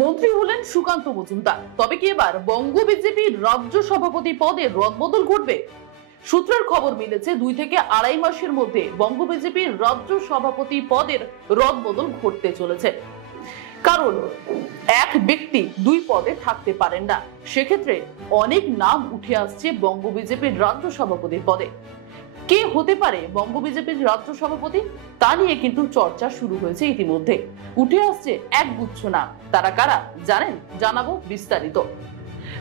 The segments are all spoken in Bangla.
মন্ত্রী হলেন সুকান্ত মজুমদার। তবে কি এবার বঙ্গ বিজেপির রাজ্য সভাপতি পদে রদবদল ঘটবে? সূত্রের খবর মিলেছে 2 থেকে আড়াই মাসের মধ্যে বঙ্গ বিজেপির রাজ্য সভাপতি পদের রদবদল ঘটতে চলেছে। কারণ এক ব্যক্তি 2 পদে থাকতে পারেন না। সেক্ষেত্রে অনেক নাম উঠে আসছে বঙ্গ বিজেপির রাজ্য সভাপতির পদে। কে হতে পারে বঙ্গ বিজেপির রাজ্য সভাপতি তা নিয়ে কিন্তু চর্চা শুরু হয়েছে ইতিমধ্যে। উঠে আসছে একগুচ্ছ নাম। তারা কারা জানেন? জানাবো বিস্তারিত।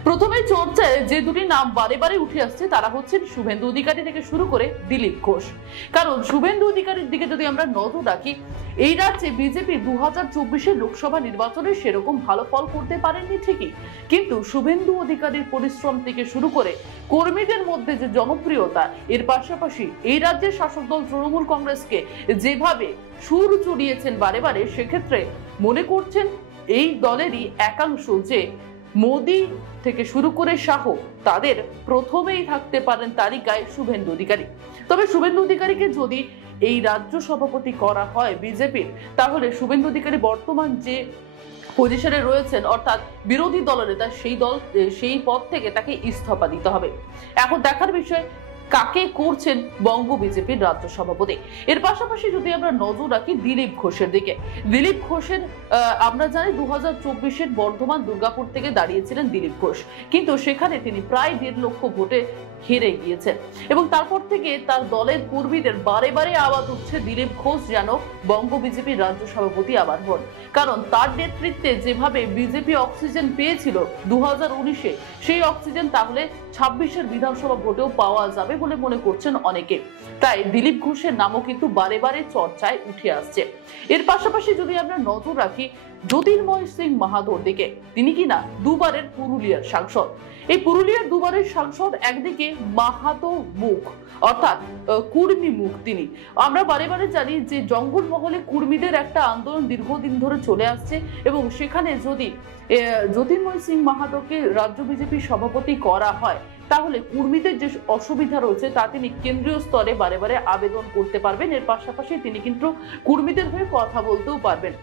প্রথমে চর্চায় যে দুটি নাম বারে বারে উঠে আসছে তারা হচ্ছেন শুভেন্দু অধিকারী থেকে শুরু করে দিলীপ ঘোষ। কারণ শুভেন্দু অধিকারীর দিকে যদি আমরা নজর রাখি, এই রাজ্যে বিজেপি 2024 লোকসভা নির্বাচনে সেরকম ভালো ফল করতে পারেননি ঠিকই, কিন্তু শুভেন্দু অধিকারীর পরিশ্রম থেকে শুরু করে কর্মীদের মধ্যে যে জনপ্রিয়তা, এর পাশাপাশি এই রাজ্যের শাসক দল তৃণমূল কংগ্রেসকে যেভাবে সুর চড়িয়েছেন বারে বারে, সেক্ষেত্রে মনে করছেন এই দলেরই একাংশ যে মোদি থেকে শুরু করে শাহ তাদের প্রথমেই থাকতে পারেন তালিকায় শুভেন্দু অধিকারী। তবে শুভেন্দু অধিকারীকে যদি এই রাজ্য সভাপতি করা হয় বিজেপির, তাহলে শুভেন্দু অধিকারী বর্তমান যে পজিশনে রয়েছেন অর্থাৎ বিরোধী দলনেতা, সেই পদ থেকে তাকে ইস্তফা দিতে হবে। এখন দেখার বিষয় কাকে করছেন বঙ্গ বিজেপির রাজ্য সভাপতি। এর পাশাপাশি যদি আমরা নজর রাখি দিলীপ ঘোষের দিকে, দিলীপ ঘোষের আমরা জানি 2024 বর্ধমান দুর্গাপুর থেকে দাঁড়িয়েছিলেন দিলীপ ঘোষ, কিন্তু সেখানে তিনি প্রায় 1.5 লক্ষ ভোটে হেরে গিয়েছেন এবং তারপর থেকে তার দলের কর্মীদের বারে বারে আওয়াজ উঠছে দিলীপ ঘোষ যেন বঙ্গ বিজেপির রাজ্য সভাপতি আবার হন। কারণ তার নেতৃত্বে যেভাবে বিজেপি অক্সিজেন পেয়েছিল 2019-এ, সেই অক্সিজেন তাহলে 26-এর বিধানসভা ভোটেও পাওয়া যাবে বলে মনে করছেন অনেকে। তাই দিলীপ ঘোষের নামও কিন্তু বারে বারে চর্চায় উঠে আসছে। এর পাশাপাশি যদি আমরা নজর রাখি জ্যোতির্ময় সিং মাহাতোর দিকে, তিনি কিনা দুবারের পুরুলিয়ার সাংসদ। এই পুরুলিয়ার দুবারের সাংসদ, একদিকে মাহাতো মুখ অর্থাৎ কুর্মী মুখ তিনি। আমরা বারে বারে জানি যে জঙ্গলমহলে কুর্মীদের একটা আন্দোলন দীর্ঘদিন ধরে চলে আসছে এবং সেখানে যদি জ্যোতির্ময় সিং মাহাতোকে রাজ্য বিজেপির সভাপতি করা হয়, তাহলে কুর্মীদের যে অসুবিধা রয়েছে তা তিনি কেন্দ্রীয় স্তরে বারে বারে আবেদন করতে পারবেন। এর পাশাপাশি তিনি কিন্তু কুর্মীদের হয়ে কথা বলতেও পারবেন।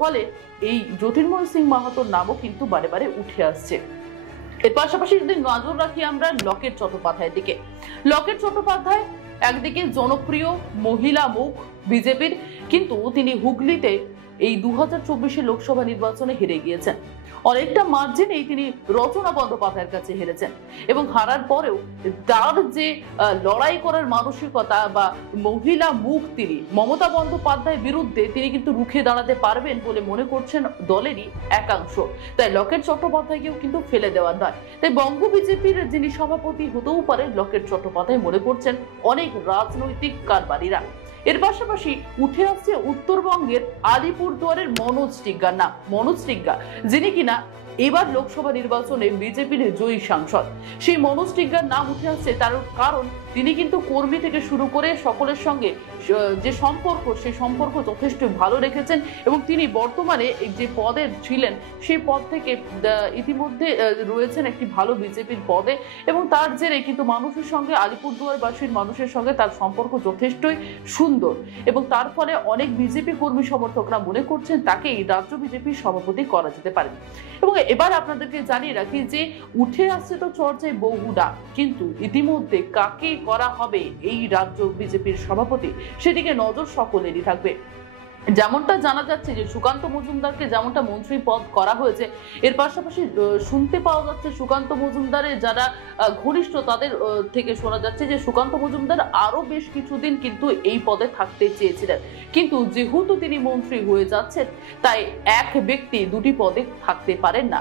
ফলে এই জ্যোতির্ময় সিং মাহাতোর নামও কিন্তু বারে বারে উঠে আসছে। এর পাশাপাশি যদি নজর রাখি আমরা লকেট চট্টোপাধ্যায়ের দিকে, লকেট চট্টোপাধ্যায় একদিকে জনপ্রিয় মহিলা মুখ বিজেপির, কিন্তু তিনি হুগলিতে এই 2024 লোকসভা নির্বাচনে হেরে গিয়েছেন। অনেকটা মার্জিনেই তিনি রচনা বন্দ্যোপাধ্যায়ের কাছে হেরেছেন এবং হারার পরেও তার যে লড়াই করার মানসিকতা বা মহিলা মুখ, তিনি মমতা বন্দ্যোপাধ্যায়ের বিরুদ্ধে তিনি কিন্তু রুখে দাঁড়াতে পারবেন বলে মনে করছেন দলেরই একাংশ। তাই লকেট চট্টোপাধ্যায়কেও কিন্তু ফেলে দেওয়ার নয়। তাই বঙ্গ বিজেপির যিনি সভাপতি হতেও পারে লকেট চট্টোপাধ্যায় মনে করছেন অনেক রাজনৈতিক কারবারিরা। এর পাশাপাশি উঠে আসছে উত্তরবঙ্গের আলিপুরদুয়ারের মনোজ টিগ্গার নাম। মনোজ টিগ্গা যিনি কিনা এবার লোকসভা নির্বাচনে বিজেপির জয়ী সাংসদ, সেই মনোজ টিগ্গার নাম উঠে আসছে। তার কারণ তিনি কিন্তু কর্মী থেকে শুরু করে সকলের সঙ্গে যে সম্পর্ক, সেই সম্পর্ক যথেষ্ট ভালো রেখেছেন এবং তিনি বর্তমানে যে পদে ছিলেন সেই পদ থেকে ইতিমধ্যে রয়েছেন একটি ভালো বিজেপির পদে এবং তার জেরে কিন্তু মানুষের সঙ্গে, আলিপুরদুয়ারবাসীর মানুষের সঙ্গে তার সম্পর্ক যথেষ্টই সুন্দর এবং তার ফলে অনেক বিজেপি কর্মী সমর্থকরা মনে করছেন তাকেই রাজ্য বিজেপির সভাপতি করা যেতে পারে। এবং এবার আপনাদেরকে জানিয়ে রাখি যে উঠে আসছে তো চর্চায় বহুডা, কিন্তু ইতিমধ্যে কাকে করা হবে এই রাজ্য বিজেপির সভাপতি সেদিকে নজর সকলেরই থাকবে। যেমনটা জানা যাচ্ছে যে সুকান্ত মজুমদারকে যেমনটা মন্ত্রী পদ করা হয়েছে, এর পাশাপাশি শুনতে পাওয়া যাচ্ছে সুকান্ত মজুমদারের যারা ঘনিষ্ঠ তাদের থেকে শোনা যাচ্ছে যে সুকান্ত মজুমদার আরো বেশ কিছুদিন কিন্তু এই পদে থাকতে চেয়েছিলেন, কিন্তু যেহেতু তিনি মন্ত্রী হয়ে যাচ্ছেন তাই এক ব্যক্তি 2টি পদে থাকতে পারেন না।